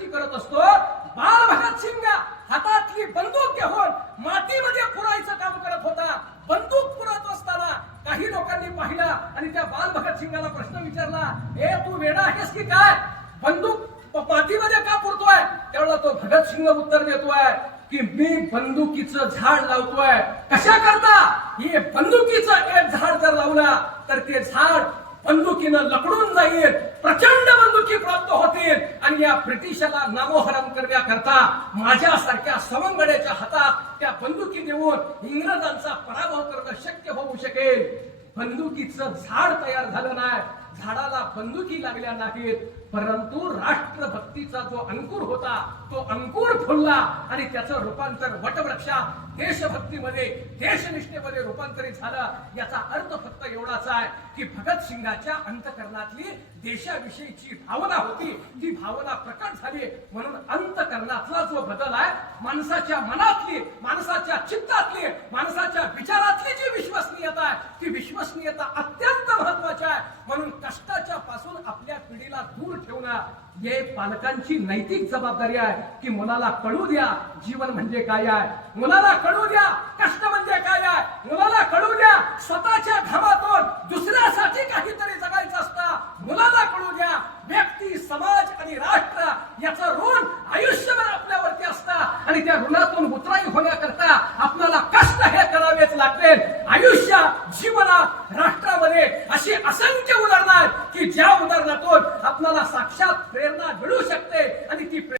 विनंती करत असतो, बाल भगतसिंग हातातली बंदूक घेऊन मातीमध्ये पुरायचं काम करत होता. बंदूक पुरत असताना काही लोकांनी पाहिलं आणि त्या बाल भगतसिंगाला प्रश्न विचारला, ए तू वेडा आहेस की काय, बंदूक मातीमध्ये का पुरतोय? त्यावेळेला तो भगतसिंग उत्तर देतोय की मी बंदुकीचं झाड लावतोय. कशा करता? हे बंदुकीचं एक झाड जर लावला तर ते झाड बंदुकीनं लकडून जाईल, प्रचंड बंदुकी प्राप्त होतील आणि या ब्रिटिशाला नामोहरम करण्याकरता माझ्यासारख्या सवंगड्याच्या हातात त्या बंदुकी देऊन इंग्रजांचा पराभव करणं शक्य होऊ शकेल. बंदुकीचं झाड तयार झालं नाही, झाडाला बंदुकी लागल्या नाहीत, परंतु राष्ट्रभक्तीचा जो अंकुर होता तो अंकुर फुलला आणि त्याचं रूपांतर वटवृक्षात देशभक्तीमध्ये देशनिष्ठेमध्ये रूपांतरित झालं. याचा अर्थ फक्त एवढाच आहे की भगतसिंगाच्या अंतकरणातली देशाविषयीची भावना होती, ती भावना प्रकट झाली. म्हणून अंतकरणातला जो बदल आहे, माणसाच्या मनातली, माणसाच्या चित्तातली, माणसाच्या विचारातली जी विश्वसनीयता आहे, ती विश्वसनीयता अत्यंत महत्वाची आहे. म्हणून कष्टाच्या पासून आपल्या पिढीला दूर ठेवणं हे पालकांची नैतिक जबाबदारी आहे की मुलाला कळू द्या जीवन म्हणजे काय आहे, मुलाला कळू द्या कष्ट म्हणजे काय आहे, मुलाला